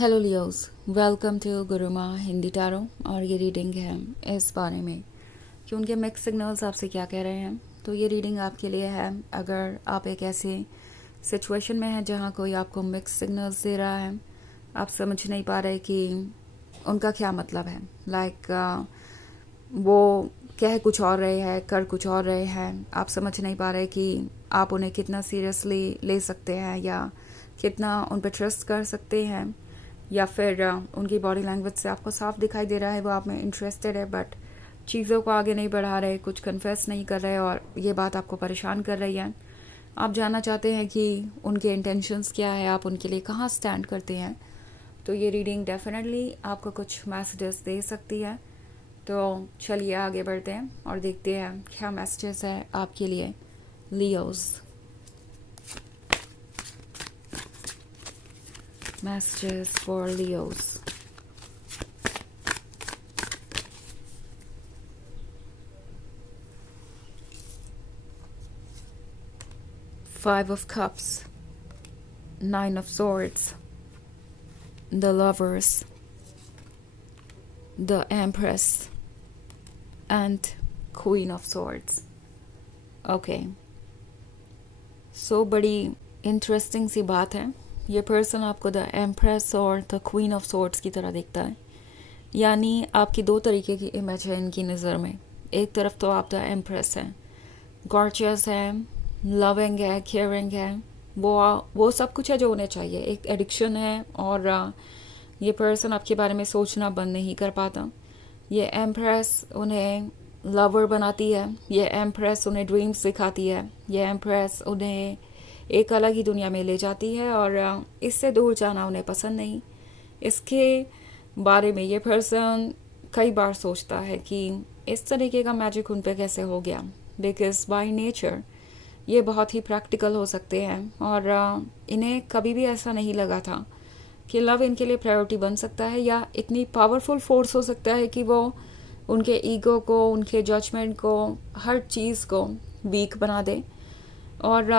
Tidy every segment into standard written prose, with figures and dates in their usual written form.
Hello Leos, welcome to Guruma Hindi tarot. और ये reading है इस बारे में कि उनके मिक्स सिग्नल्स आपसे क्या कह रहे हैं। तो ये रीडिंग आपके लिए है अगर आप एक ऐसे सिचुएशन में हैं जहाँ कोई आपको मिक्स सिग्नल्स दे रहा है, आप समझ नहीं पा रहे कि उनका क्या मतलब है। लाइक वो कह कुछ और रहे हैं, कर कुछ और रहे हैं, आप समझ नहीं पा रहे कि आप उन्हें कितना सीरियसली ले सकते हैं या कितना उन पर ट्रस्ट कर सकते हैं, या फिर उनकी बॉडी लैंग्वेज से आपको साफ दिखाई दे रहा है वो आप में इंटरेस्टेड है बट चीज़ों को आगे नहीं बढ़ा रहे, कुछ कन्फेस नहीं कर रहे और ये बात आपको परेशान कर रही है। आप जानना चाहते हैं कि उनके इंटेंशंस क्या है, आप उनके लिए कहाँ स्टैंड करते हैं। तो ये रीडिंग डेफिनेटली आपको कुछ मैसेजेस दे सकती है। तो चलिए आगे बढ़ते हैं और देखते हैं क्या मैसेजेस है आपके लिए Leos. Messages for Leos. Five of Cups, Nine of Swords, the Lovers, the Empress, and Queen of Swords. Okay. So बड़ी इंटरेस्टिंग सी बात है। ये पर्सन आपको द एम्प्रेस और द क्वीन ऑफ सोर्ड्स की तरह दिखता है, यानी आपकी दो तरीके की इमेज है इनकी नज़र में। एक तरफ तो आप द एम्प्रेस हैं, गॉर्जियस है, लविंग है, केयरिंग है, वो सब कुछ है जो उन्हें चाहिए। एक एडिक्शन है और ये पर्सन आपके बारे में सोचना बंद नहीं कर पाता। ये एम्प्रेस उन्हें लवर बनाती है, ये एम्प्रेस उन्हें ड्रीम्स सिखाती है, ये एम्प्रेस उन्हें एक अलग ही दुनिया में ले जाती है और इससे दूर जाना उन्हें पसंद नहीं। इसके बारे में ये पर्सन कई बार सोचता है कि इस तरीके का मैजिक उन पे कैसे हो गया, बिकॉज बाय नेचर ये बहुत ही प्रैक्टिकल हो सकते हैं और इन्हें कभी भी ऐसा नहीं लगा था कि लव इनके लिए प्रायोरिटी बन सकता है या इतनी पावरफुल फोर्स हो सकता है कि वो उनके ईगो को, उनके जजमेंट को, हर चीज़ को वीक बना दे। और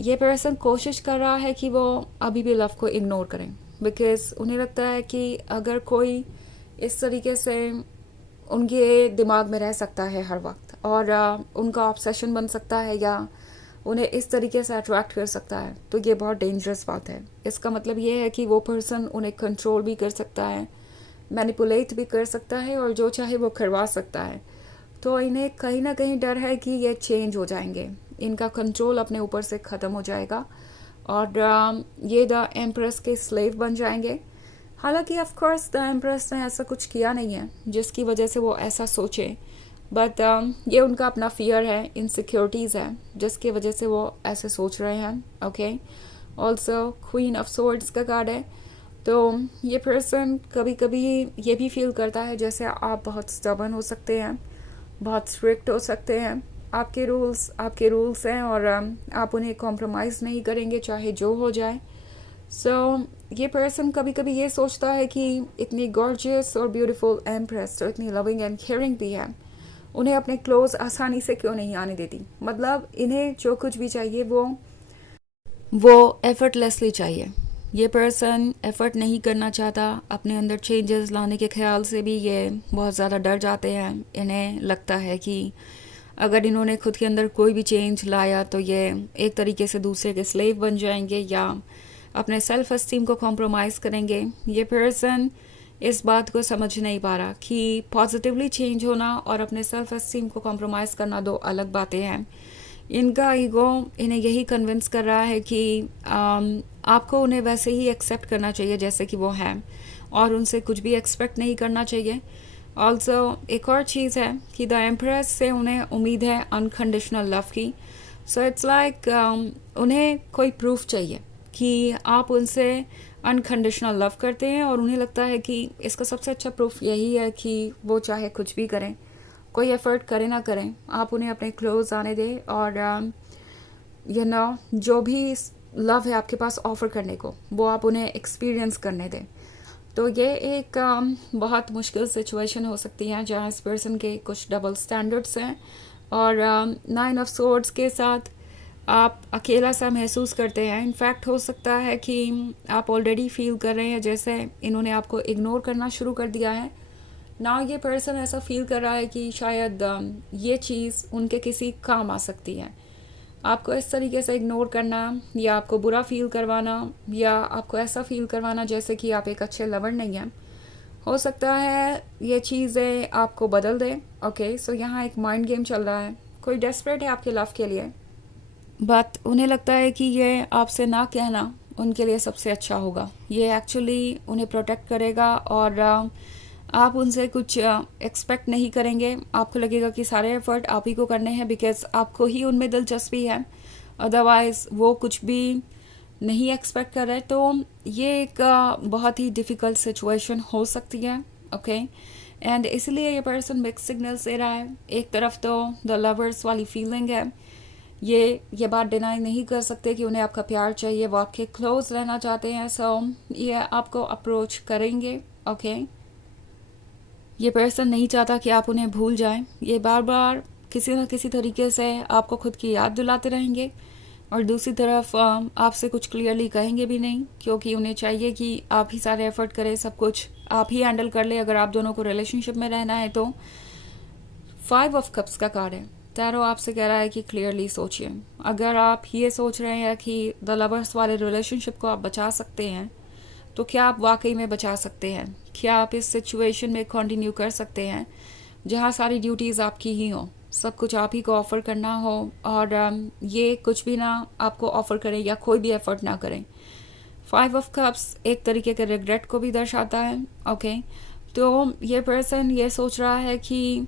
ये पर्सन कोशिश कर रहा है कि वो अभी भी लव को इग्नोर करें, बिकॉज उन्हें लगता है कि अगर कोई इस तरीके से उनके दिमाग में रह सकता है हर वक्त और उनका ऑब्सेशन बन सकता है या उन्हें इस तरीके से अट्रैक्ट कर सकता है, तो ये बहुत डेंजरस बात है। इसका मतलब ये है कि वो पर्सन उन्हें कंट्रोल भी कर सकता है, मैनिपुलेट भी कर सकता है और जो चाहे वो करवा सकता है। तो इन्हें कहीं ना कहीं डर है कि ये चेंज हो जाएंगे, इनका कंट्रोल अपने ऊपर से ख़त्म हो जाएगा और ये द एम्प्रेस के स्लेव बन जाएंगे। हालांकि ऑफ कोर्स द एम्प्रेस ने ऐसा कुछ किया नहीं है जिसकी वजह से वो ऐसा सोचे, बट ये उनका अपना फियर है, इनसिक्योरिटीज़ है जिसकी वजह से वो ऐसे सोच रहे हैं। Okay, also queen of swords का कार्ड है। तो ये पर्सन कभी कभी ये भी फील करता है जैसे आप बहुत स्टबर्न हो सकते हैं, बहुत स्ट्रिक्ट हो सकते हैं, आपके रूल्स हैं और आप उन्हें कॉम्प्रोमाइज़ नहीं करेंगे चाहे जो हो जाए। सो ये पर्सन कभी कभी ये सोचता है कि इतनी गॉर्जियस और ब्यूटीफुल एम्प्रेस जो इतनी लविंग एंड केयरिंग भी है, उन्हें अपने क्लोज आसानी से क्यों नहीं आने देती। मतलब इन्हें जो कुछ भी चाहिए वो एफर्टलेसली चाहिए। ये पर्सन एफर्ट नहीं करना चाहता, अपने अंदर चेंजेस लाने के ख्याल से भी ये बहुत ज़्यादा डर जाते हैं। इन्हें लगता है कि अगर इन्होंने खुद के अंदर कोई भी चेंज लाया तो ये एक तरीके से दूसरे के स्लेव बन जाएंगे या अपने सेल्फ एस्टीम को कॉम्प्रोमाइज़ करेंगे। ये पर्सन इस बात को समझ नहीं पा रहा कि पॉजिटिवली चेंज होना और अपने सेल्फ एस्टीम को कॉम्प्रोमाइज़ करना दो अलग बातें हैं। इनका ईगो इन्हें यही कन्विंस कर रहा है कि आपको उन्हें वैसे ही एक्सेप्ट करना चाहिए जैसे कि वो हैं और उनसे कुछ भी एक्सपेक्ट नहीं करना चाहिए। ऑल्सो एक और चीज़ है कि द एम्प्रेस से उन्हें उम्मीद है अनकंडीशनल लव की। सो इट्स लाइक उन्हें कोई प्रूफ चाहिए कि आप उनसे अनकंडीशनल लव करते हैं और उन्हें लगता है कि इसका सबसे अच्छा प्रूफ यही है कि वो चाहे कुछ भी करें, कोई एफर्ट करें ना करें, आप उन्हें अपने क्लोज आने दें और जो भी लव है आपके पास ऑफर करने को वो आप उन्हें एक्सपीरियंस करने दें। तो ये एक बहुत मुश्किल सिचुएशन हो सकती है जहाँ इस पर्सन के कुछ डबल स्टैंडर्ड्स हैं और 9 ऑफ सोर्ड्स के साथ आप अकेला सा महसूस करते हैं। इनफैक्ट हो सकता है कि आप ऑलरेडी फील कर रहे हैं जैसे इन्होंने आपको इग्नोर करना शुरू कर दिया है ना। ये पर्सन ऐसा फील कर रहा है कि शायद ये चीज़ उनके किसी काम आ सकती है। आपको इस तरीके से इग्नोर करना या आपको बुरा फील करवाना या आपको ऐसा फील करवाना जैसे कि आप एक अच्छे लवर नहीं हैं, हो सकता है ये चीज़ें आपको बदल दें। ओके, सो यहाँ एक माइंड गेम चल रहा है। कोई डेस्परेट है आपके लव के लिए, बट उन्हें लगता है कि ये आपसे ना कहना उनके लिए सबसे अच्छा होगा। ये एक्चुअली उन्हें प्रोटेक्ट करेगा और आप उनसे कुछ एक्सपेक्ट नहीं करेंगे। आपको लगेगा कि सारे एफर्ट आप ही को करने हैं बिकॉज आपको ही उनमें दिलचस्पी है। अदरवाइज़ वो कुछ भी नहीं एक्सपेक्ट कर रहे। तो ये एक बहुत ही डिफ़िकल्ट सिचुएशन हो सकती है। ओके, एंड इसलिए ये पर्सन मिक्स सिग्नल्स दे रहा है। एक तरफ तो द लवर्स वाली फीलिंग है, ये बात डिनाई नहीं कर सकते कि उन्हें आपका प्यार चाहिए, वो आपके क्लोज रहना चाहते हैं। सो ये आपको अप्रोच करेंगे। ओके, ये पर्सन नहीं चाहता कि आप उन्हें भूल जाएं। ये बार बार किसी न किसी तरीके से आपको खुद की याद दिलाते रहेंगे और दूसरी तरफ आपसे कुछ क्लियरली कहेंगे भी नहीं, क्योंकि उन्हें चाहिए कि आप ही सारे एफर्ट करें, सब कुछ आप ही हैंडल कर ले अगर आप दोनों को रिलेशनशिप में रहना है तो। 5 ऑफ कप्स का कार्ड है। टैरो आपसे कह रहा है कि क्लियरली सोचिए। अगर आप ये सोच रहे हैं कि द लवर्स वाले रिलेशनशिप को आप बचा सकते हैं तो क्या आप वाकई में बचा सकते हैं? क्या आप इस सिचुएशन में कंटिन्यू कर सकते हैं जहाँ सारी ड्यूटीज़ आपकी ही हो, सब कुछ आप ही को ऑफ़र करना हो और ये कुछ भी ना आपको ऑफ़र करें या कोई भी एफर्ट ना करें? 5 ऑफ कप्स एक तरीके के रिग्रेट को भी दर्शाता है। ओके, तो ये पर्सन ये सोच रहा है कि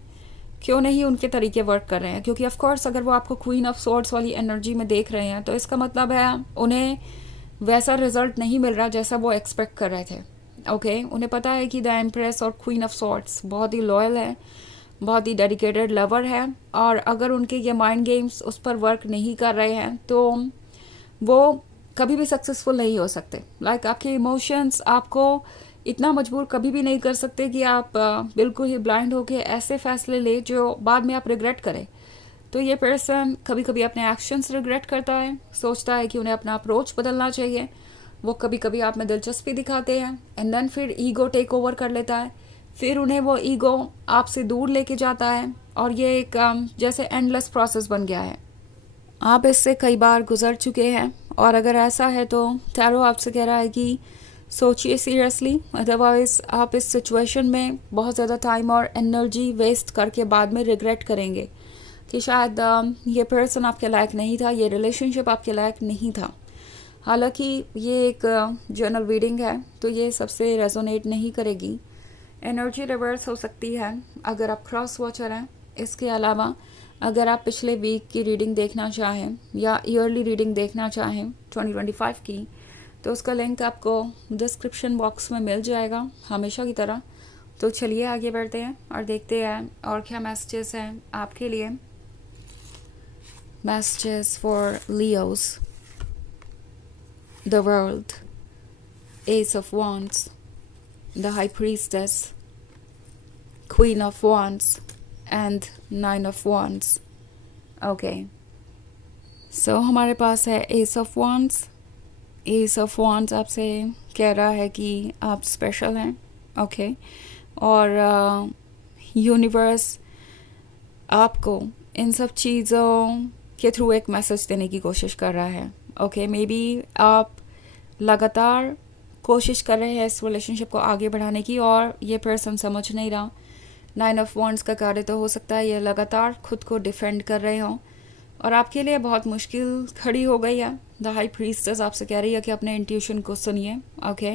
क्यों नहीं उनके तरीके वर्क कर रहे हैं, क्योंकि ऑफ कोर्स अगर वो आपको क्वीन ऑफ स्वॉर्ड्स वाली एनर्जी में देख रहे हैं तो इसका मतलब है उन्हें वैसा रिजल्ट नहीं मिल रहा जैसा वो एक्सपेक्ट कर रहे थे। ओके, उन्हें पता है कि द एम्प्रेस और क्वीन ऑफ स्वॉर्ड्स बहुत ही लॉयल है, बहुत ही डेडिकेटेड लवर है, और अगर उनके ये माइंड गेम्स उस पर वर्क नहीं कर रहे हैं तो वो कभी भी सक्सेसफुल नहीं हो सकते। लाइक आपके इमोशंस आपको इतना मजबूर कभी भी नहीं कर सकते कि आप बिल्कुल ही ब्लाइंड होके ऐसे फैसले ले जो बाद में आप रिग्रेट करें। तो ये पर्सन कभी कभी अपने एक्शंस रिग्रेट करता है, सोचता है कि उन्हें अपना अप्रोच बदलना चाहिए। वो कभी कभी आप में दिलचस्पी दिखाते हैं एंड देन फिर ईगो टेक ओवर कर लेता है, फिर उन्हें वो ईगो आपसे दूर लेके जाता है और ये एक जैसे एंडलेस प्रोसेस बन गया है। आप इससे कई बार गुजर चुके हैं और अगर ऐसा है तो टैरो आपसे कह रहा है कि सोचिए सीरियसली, अदरवाइज आप इस सिचुएशन में बहुत ज़्यादा टाइम और एनर्जी वेस्ट करके बाद में रिग्रेट करेंगे कि शायद ये पर्सन आपके लायक नहीं था, ये रिलेशनशिप आपके लायक नहीं था। हालांकि ये एक जर्नल रीडिंग है तो ये सबसे रेजोनेट नहीं करेगी। एनर्जी रिवर्स हो सकती है अगर आप क्रॉस वॉचर हैं। इसके अलावा अगर आप पिछले वीक की रीडिंग देखना चाहें या ईयरली रीडिंग देखना चाहें 2025 की, तो उसका लिंक आपको डिस्क्रिप्शन बॉक्स में मिल जाएगा हमेशा की तरह। तो चलिए आगे बढ़ते हैं और देखते हैं और क्या मैसेजेस हैं आपके लिए। Messages for Leos. The World, Ace of Wands, the High Priestess, Queen of Wands, and Nine of Wands. Okay. So हमारे पास है Ace of Wands. Ace of Wands आपसे कह रहा है कि आप स्पेशल हैं। ओके, और यूनिवर्स आपको इन सब चीज़ों के थ्रू एक मैसेज देने की कोशिश कर रहा है। ओके, मे बी आप लगातार कोशिश कर रहे हैं इस रिलेशनशिप को आगे बढ़ाने की और ये पर्सन समझ नहीं रहा। 9 ऑफ वॉन्ड्स का कार्य तो हो सकता है ये लगातार खुद को डिफेंड कर रहे हों और आपके लिए बहुत मुश्किल खड़ी हो गई है। द हाई प्रीस्टेस आपसे कह रही है कि अपने इंट्यूशन को सुनिए। ओके,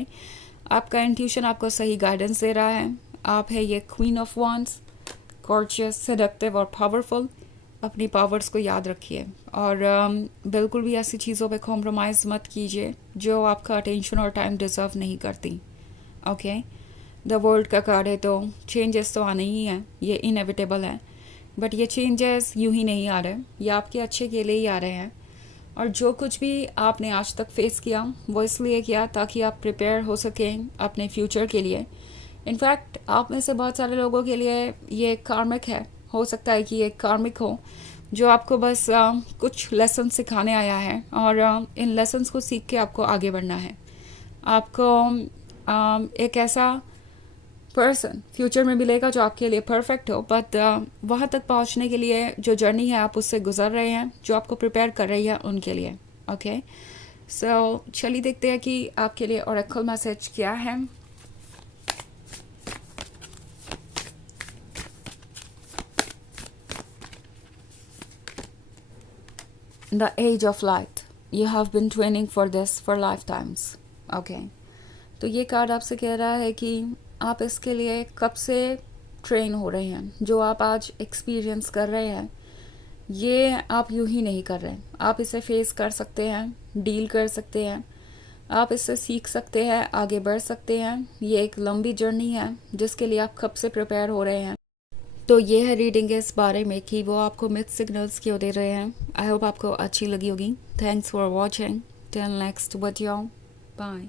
आपका इंट्यूशन आपको सही गाइडेंस दे रहा है। आप है ये queen of wands, gorgeous, seductive और पावरफुल। अपनी पावर्स को याद रखिए और बिल्कुल भी ऐसी चीज़ों पे कॉम्प्रोमाइज़ मत कीजिए जो आपका अटेंशन और टाइम डिज़र्व नहीं करती। ओके, द वर्ल्ड का कार्ड है तो चेंजेस तो आने ही हैं, ये इनएविटेबल है, बट ये चेंजेस यूं ही नहीं आ रहे, ये आपके अच्छे के लिए ही आ रहे हैं। और जो कुछ भी आपने आज तक फेस किया वो इसलिए किया ताकि आप प्रिपेयर हो सकें अपने फ्यूचर के लिए। इनफैक्ट आप में से बहुत सारे लोगों के लिए ये कार्मिक है, हो सकता है कि ये कार्मिक हो, जो आपको बस कुछ लेसन सिखाने आया है, और इन लेसन्स को सीख के आपको आगे बढ़ना है। आपको एक ऐसा पर्सन फ्यूचर में मिलेगा जो आपके लिए परफेक्ट हो, बट वहाँ तक पहुँचने के लिए जो जर्नी है आप उससे गुजर रहे हैं, जो आपको प्रिपेयर कर रही है उनके लिए। ओके, सो चलिए देखते हैं कि आपके लिए ओरेकल मैसेज क्या है। The age of light, you have been training for this for lifetimes. Okay, तो ये कार्ड आपसे कह रहा है कि आप इसके लिए कब से ट्रेन हो रहे हैं। जो आप आज एक्सपीरियंस कर रहे हैं ये आप यूं ही नहीं कर रहे, आप इसे फेस कर सकते हैं, डील कर सकते हैं, आप इससे सीख सकते हैं, आगे बढ़ सकते हैं। ये एक लंबी जर्नी है जिसके लिए आप कब से प्रिपेयर हो रहे हैं। तो ये है रीडिंग इस बारे में कि वो आपको मिक्स सिग्नल्स क्यों दे रहे हैं। आई होप आपको अच्छी लगी होगी। Thanks for watching, till next video, bye.